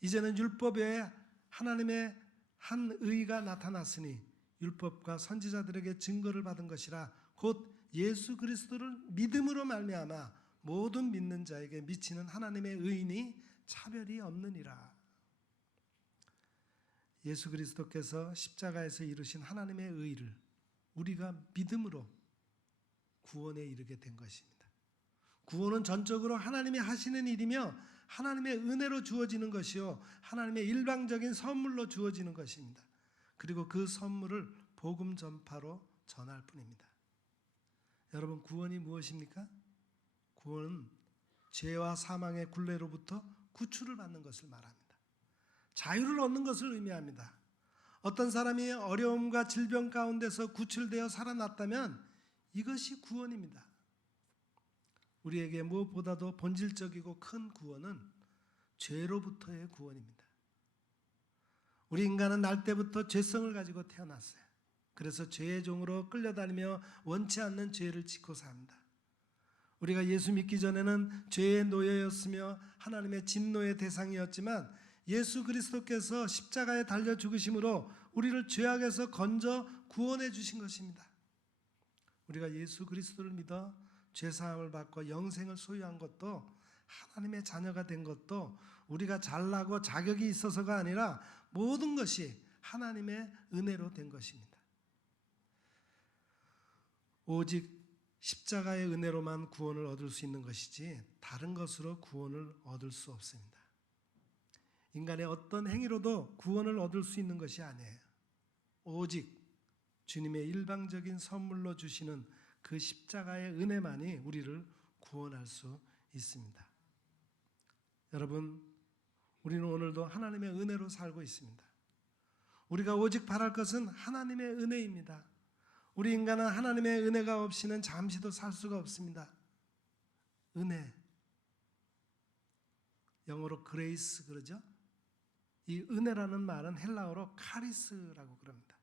이제는 율법에 하나님의 한 의가 나타났으니 율법과 선지자들에게 증거를 받은 것이라 곧 예수 그리스도를 믿음으로 말미암아 모든 믿는 자에게 미치는 하나님의 의인이 차별이 없느니라. 예수 그리스도께서 십자가에서 이루신 하나님의 의를 우리가 믿음으로 구원에 이르게 된 것입니다. 구원은 전적으로 하나님이 하시는 일이며 하나님의 은혜로 주어지는 것이요 하나님의 일방적인 선물로 주어지는 것입니다. 그리고 그 선물을 복음 전파로 전할 뿐입니다. 여러분, 구원이 무엇입니까? 구원은 죄와 사망의 굴레로부터 구출을 받는 것을 말합니다. 자유를 얻는 것을 의미합니다. 어떤 사람이 어려움과 질병 가운데서 구출되어 살아났다면 이것이 구원입니다. 우리에게 무엇보다도 본질적이고 큰 구원은 죄로부터의 구원입니다. 우리 인간은 날 때부터 죄성을 가지고 태어났어요. 그래서 죄의 종으로 끌려다니며 원치 않는 죄를 짓고 삽니다. 우리가 예수 믿기 전에는 죄의 노예였으며 하나님의 진노의 대상이었지만 예수 그리스도께서 십자가에 달려 죽으심으로 우리를 죄악에서 건져 구원해 주신 것입니다. 우리가 예수 그리스도를 믿어 죄사함을 받고 영생을 소유한 것도 하나님의 자녀가 된 것도 우리가 잘나고 자격이 있어서가 아니라 모든 것이 하나님의 은혜로 된 것입니다. 오직 십자가의 은혜로만 구원을 얻을 수 있는 것이지 다른 것으로 구원을 얻을 수 없습니다. 인간의 어떤 행위로도 구원을 얻을 수 있는 것이 아니에요. 오직 주님의 일방적인 선물로 주시는 그 십자가의 은혜만이 우리를 구원할 수 있습니다. 여러분, 우리는 오늘도 하나님의 은혜로 살고 있습니다. 우리가 오직 바랄 것은 하나님의 은혜입니다. 우리 인간은 하나님의 은혜가 없이는 잠시도 살 수가 없습니다. 은혜, 영어로 그레이스 그러죠? 이 은혜라는 말은 헬라어로 카리스라고 그럽니다.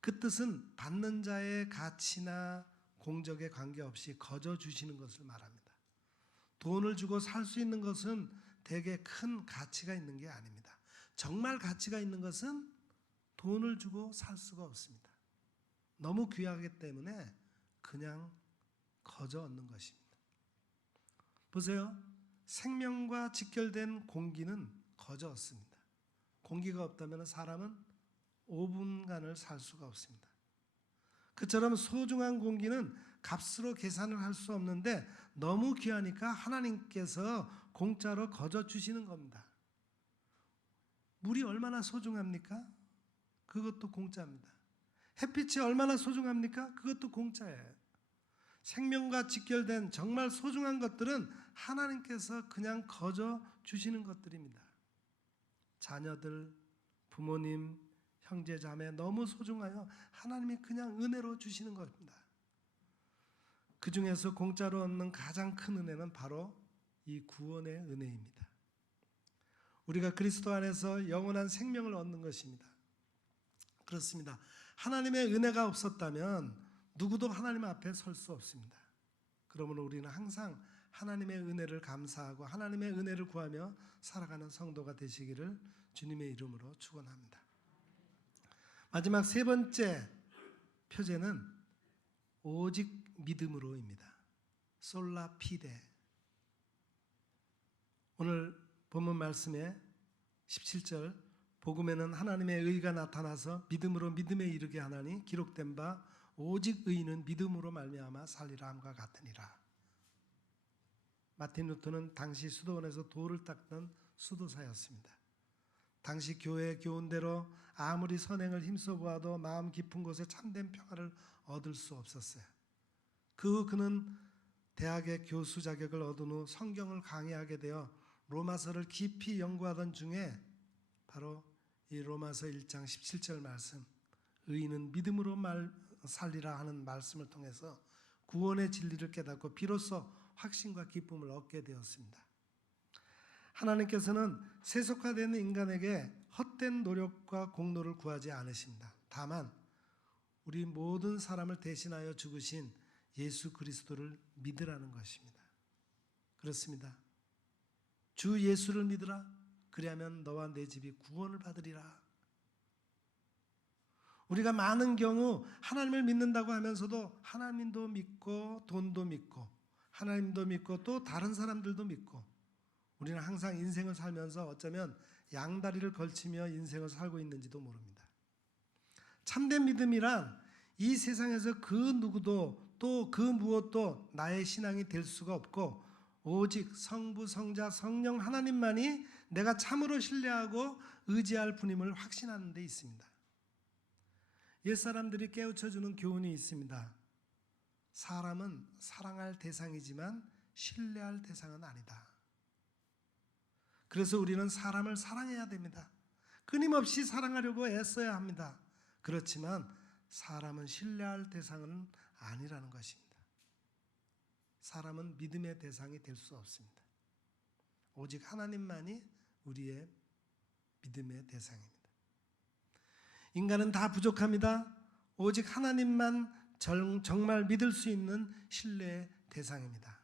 그 뜻은 받는 자의 가치나 공적에 관계없이 거저 주시는 것을 말합니다. 돈을 주고 살 수 있는 것은 되게 큰 가치가 있는 게 아닙니다. 정말 가치가 있는 것은 돈을 주고 살 수가 없습니다. 너무 귀하기 때문에 그냥 거저 얻는 것입니다. 보세요. 생명과 직결된 공기는 거저 얻습니다. 공기가 없다면 사람은 5분간을 살 수가 없습니다. 그처럼 소중한 공기는 값으로 계산을 할 수 없는데 너무 귀하니까 하나님께서 공짜로 거저 주시는 겁니다. 물이 얼마나 소중합니까? 그것도 공짜입니다. 햇빛이 얼마나 소중합니까? 그것도 공짜예요. 생명과 직결된 정말 소중한 것들은 하나님께서 그냥 거저 주시는 것들입니다. 자녀들, 부모님, 형제, 자매 너무 소중하여 하나님이 그냥 은혜로 주시는 겁니다. 그 중에서 공짜로 얻는 가장 큰 은혜는 바로 이 구원의 은혜입니다. 우리가 그리스도 안에서 영원한 생명을 얻는 것입니다. 그렇습니다. 하나님의 은혜가 없었다면 누구도 하나님 앞에 설 수 없습니다. 그러므로 우리는 항상 하나님의 은혜를 감사하고 하나님의 은혜를 구하며 살아가는 성도가 되시기를 주님의 이름으로 축원합니다. 마지막 세 번째 표제는 오직 믿음으로입니다. 솔라 피데. 오늘 본문 말씀에 17절 복음에는 하나님의 의가 나타나서 믿음으로 믿음에 이르게 하나니 기록된 바 오직 의인은 믿음으로 말미암아 살리라 함과 같으니라. 마틴 루터는 당시 수도원에서 돌을 닦던 수도사였습니다. 당시 교회의 교훈대로 아무리 선행을 힘써 보아도 마음 깊은 곳에 참된 평화를 얻을 수 없었어요. 그 후 그는 대학의 교수 자격을 얻은 후 성경을 강의하게 되어 로마서를 깊이 연구하던 중에 바로 이 로마서 1장 17절 말씀, 의인은 믿음으로 살리라 하는 말씀을 통해서 구원의 진리를 깨닫고 비로소 확신과 기쁨을 얻게 되었습니다. 하나님께서는 세속화된 인간에게 헛된 노력과 공로를 구하지 않으십니다. 다만 우리 모든 사람을 대신하여 죽으신 예수 그리스도를 믿으라는 것입니다. 그렇습니다. 주 예수를 믿으라. 그리하면 너와 내 집이 구원을 받으리라. 우리가 많은 경우 하나님을 믿는다고 하면서도 하나님도 믿고 돈도 믿고 하나님도 믿고 또 다른 사람들도 믿고 우리는 항상 인생을 살면서 어쩌면 양다리를 걸치며 인생을 살고 있는지도 모릅니다. 참된 믿음이란 이 세상에서 그 누구도 또 그 무엇도 나의 신앙이 될 수가 없고 오직 성부, 성자, 성령 하나님만이 내가 참으로 신뢰하고 의지할 분임을 확신하는 데 있습니다. 옛사람들이 깨우쳐주는 교훈이 있습니다. 사람은 사랑할 대상이지만 신뢰할 대상은 아니다. 그래서 우리는 사람을 사랑해야 됩니다. 끊임없이 사랑하려고 애써야 합니다. 그렇지만 사람은 신뢰할 대상은 아니라는 것입니다. 사람은 믿음의 대상이 될 수 없습니다. 오직 하나님만이 우리의 믿음의 대상입니다. 인간은 다 부족합니다. 오직 하나님만 정말 믿을 수 있는 신뢰의 대상입니다.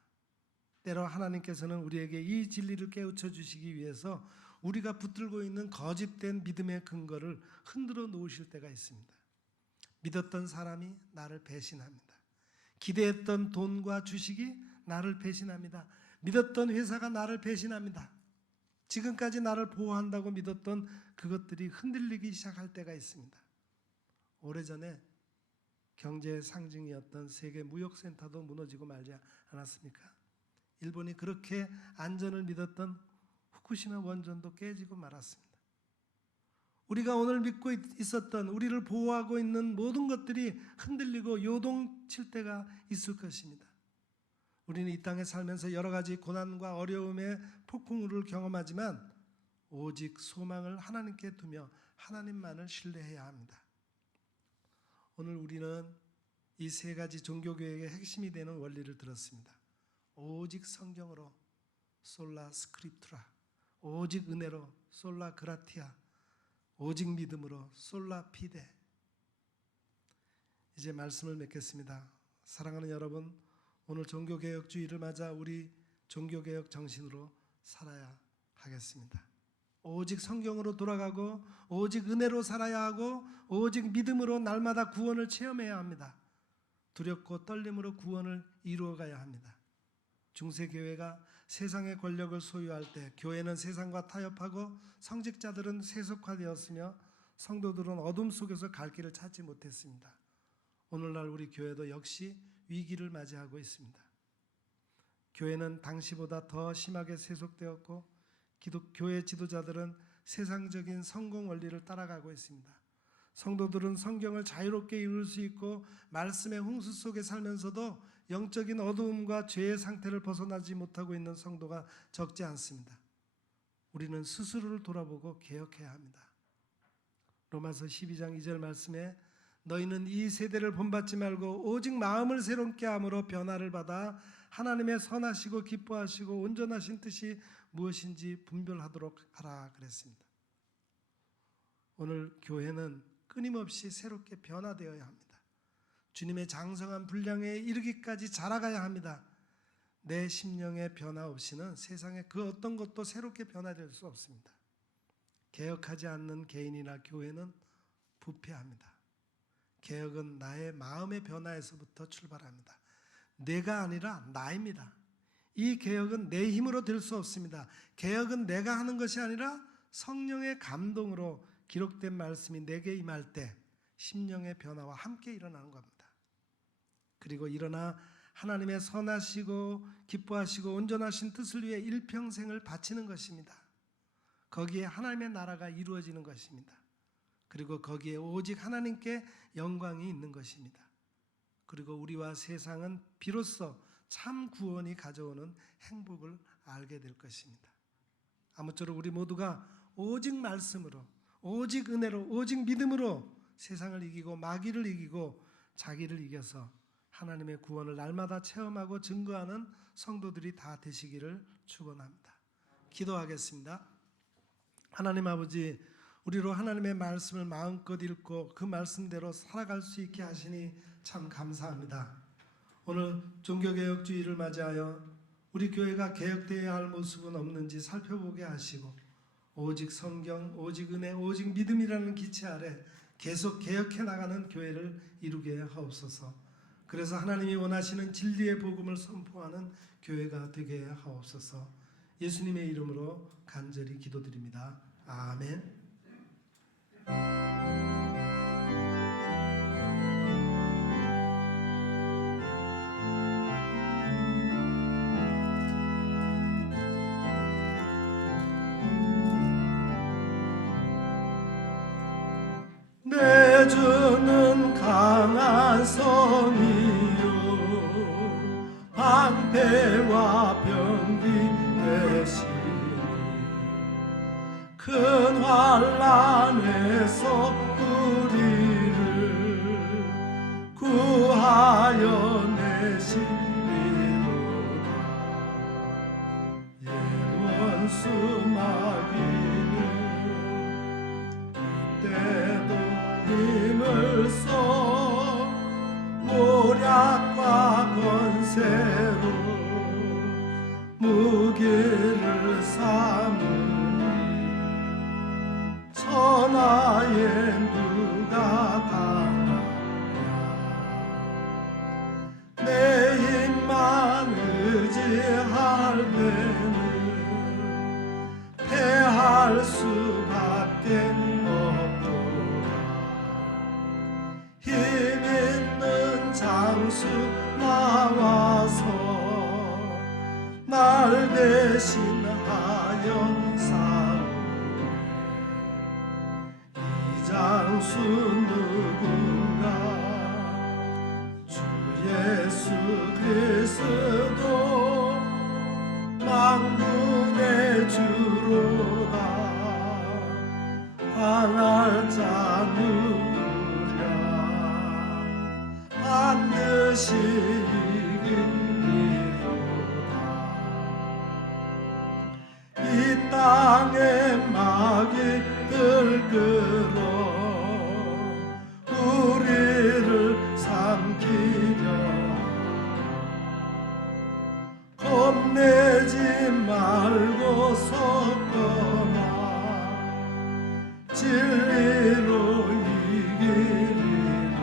때로 하나님께서는 우리에게 이 진리를 깨우쳐 주시기 위해서 우리가 붙들고 있는 거짓된 믿음의 근거를 흔들어 놓으실 때가 있습니다. 믿었던 사람이 나를 배신합니다. 기대했던 돈과 주식이 나를 배신합니다. 믿었던 회사가 나를 배신합니다. 지금까지 나를 보호한다고 믿었던 그것들이 흔들리기 시작할 때가 있습니다. 오래전에 경제의 상징이었던 세계 무역센터도 무너지고 말지 않았습니까? 일본이 그렇게 안전을 믿었던 후쿠시마 원전도 깨지고 말았습니다. 우리가 오늘 믿고 있었던 우리를 보호하고 있는 모든 것들이 흔들리고 요동칠 때가 있을 것입니다. 우리는 이 땅에 살면서 여러 가지 고난과 어려움의 폭풍우를 경험하지만 오직 소망을 하나님께 두며 하나님만을 신뢰해야 합니다. 오늘 우리는 이 세 가지 종교개혁의 핵심이 되는 원리를 들었습니다. 오직 성경으로 솔라 스크립투라, 오직 은혜로 솔라 그라티아, 오직 믿음으로 솔라 피데. 이제 말씀을 맺겠습니다. 사랑하는 여러분, 오늘 종교개혁주의를 맞아 우리 종교개혁 정신으로 살아야 하겠습니다. 오직 성경으로 돌아가고 오직 은혜로 살아야 하고 오직 믿음으로 날마다 구원을 체험해야 합니다. 두렵고 떨림으로 구원을 이루어가야 합니다. 중세교회가 세상의 권력을 소유할 때 교회는 세상과 타협하고 성직자들은 세속화되었으며 성도들은 어둠 속에서 갈 길을 찾지 못했습니다. 오늘날 우리 교회도 역시 위기를 맞이하고 있습니다. 교회는 당시보다 더 심하게 세속되었고 교회 지도자들은 세상적인 성공 원리를 따라가고 있습니다. 성도들은 성경을 자유롭게 읽을 수 있고 말씀의 홍수 속에 살면서도 영적인 어두움과 죄의 상태를 벗어나지 못하고 있는 성도가 적지 않습니다. 우리는 스스로를 돌아보고 개혁해야 합니다. 로마서 12장 2절 말씀에 너희는 이 세대를 본받지 말고 오직 마음을 새롭게 함으로 변화를 받아 하나님의 선하시고 기뻐하시고 온전하신 뜻이 무엇인지 분별하도록 하라 그랬습니다. 오늘 교회는 끊임없이 새롭게 변화되어야 합니다. 주님의 장성한 분량에 이르기까지 자라가야 합니다. 내 심령의 변화 없이는 세상의 그 어떤 것도 새롭게 변화될 수 없습니다. 개혁하지 않는 개인이나 교회는 부패합니다. 개혁은 나의 마음의 변화에서부터 출발합니다. 내가 아니라 나입니다. 이 개혁은 내 힘으로 될 수 없습니다. 개혁은 내가 하는 것이 아니라 성령의 감동으로 기록된 말씀이 내게 임할 때 심령의 변화와 함께 일어나는 겁니다. 그리고 일어나 하나님의 선하시고 기뻐하시고 온전하신 뜻을 위해 일평생을 바치는 것입니다. 거기에 하나님의 나라가 이루어지는 것입니다. 그리고 거기에 오직 하나님께 영광이 있는 것입니다. 그리고 우리와 세상은 비로소 참 구원이 가져오는 행복을 알게 될 것입니다. 아무쪼록 우리 모두가 오직 말씀으로, 오직 은혜로, 오직 믿음으로 세상을 이기고 마귀를 이기고 자기를 이겨서 하나님의 구원을 날마다 체험하고 증거하는 성도들이 다 되시기를 축원합니다. 기도하겠습니다. 하나님 아버지, 우리로 하나님의 말씀을 마음껏 읽고 그 말씀대로 살아갈 수 있게 하시니 참 감사합니다. 오늘 종교개혁주의를 맞이하여 우리 교회가 개혁되어야 할 모습은 없는지 살펴보게 하시고 오직 성경, 오직 은혜, 오직 믿음이라는 기체 아래 계속 개혁해 나가는 교회를 이루게 하옵소서. 그래서 하나님이 원하시는 진리의 복음을 선포하는 교회가 되게 하옵소서. 예수님의 이름으로 간절히 기도드립니다. 아멘. 내 주는 강한 성이요 방패와 병기 대신 큰 환난에서 우리를 구하여 내시리로다. 예원수 마귀는 이때도 힘을 써 모략과 권세로 무기를 삼으니 천하에 누가 당하랴. 내 힘만 의지할 때는 패할 수밖에 힘 있는 장수 나와서 날 대신하여 싸우네. 이 장수 누군가? 주 예수 그리스도 만군의 주로다. 당할 자 누구랴? 반드시 이기리로다. 이 땅의 마귀들 끌어 우리를 삼키려 겁내지 말고 섰거나 진리로 이기리로다.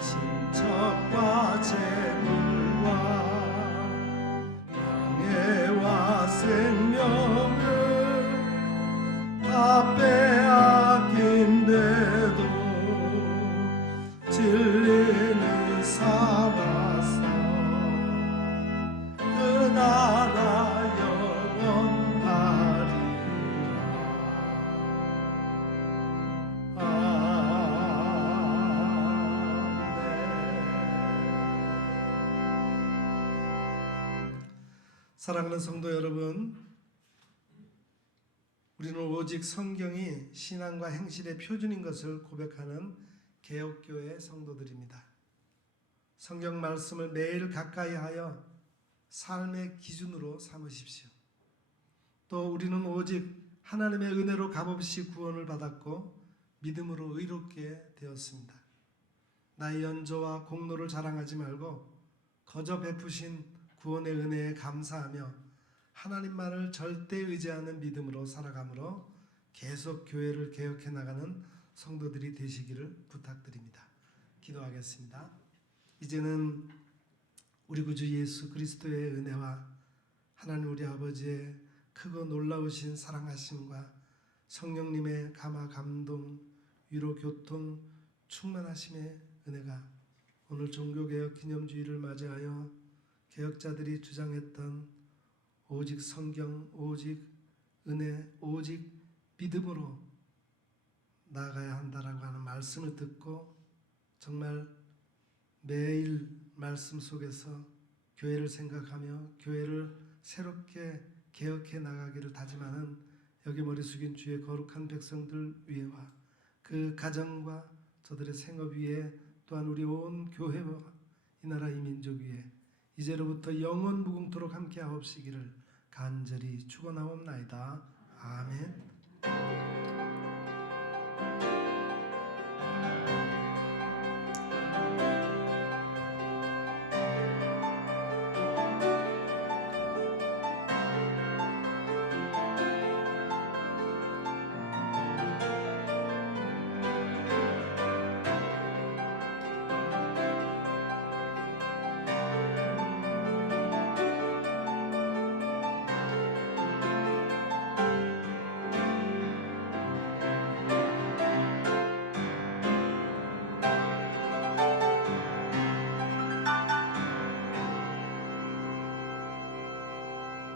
친척과 재물과 명예와 생명을 다 빼앗긴데도 진리는 살아서 그 나라 영원하리라. 사랑하는 성도 여러분, 우리는 오직 성경이 신앙과 행실의 표준인 것을 고백하는 개혁교회 성도들입니다. 성경 말씀을 매일 가까이 하여 삶의 기준으로 삼으십시오. 또 우리는 오직 하나님의 은혜로 값없이 구원을 받았고 믿음으로 의롭게 되었습니다. 나의 연조와 공로를 자랑하지 말고 거저 베푸신 구원의 은혜에 감사하며 하나님만을 절대 의지하는 믿음으로 살아가므로 계속 교회를 개혁해 나가는 성도들이 되시기를 부탁드립니다. 기도하겠습니다. 이제는 우리 구주 예수 그리스도의 은혜와 하나님 우리 아버지의 크고 놀라우신 사랑하심과 성령님의 감화 감동 위로 교통 충만하심의 은혜가 오늘 종교개혁 기념주의를 맞이하여 개혁자들이 주장했던 오직 성경, 오직 은혜, 오직 믿음으로 나아가야 한다라고 하는 말씀을 듣고 정말 매일 말씀 속에서 교회를 생각하며 교회를 새롭게 개혁해 나가기를 다짐하는 여기 머리 숙인 주의 거룩한 백성들 위에와 그 가정과 저들의 생업 위에 또한 우리 온 교회와 이 나라 이 민족 위에 이제로부터 영원 무궁토록 함께 하옵시기를 간절히 축원하옵나이다. 아멘.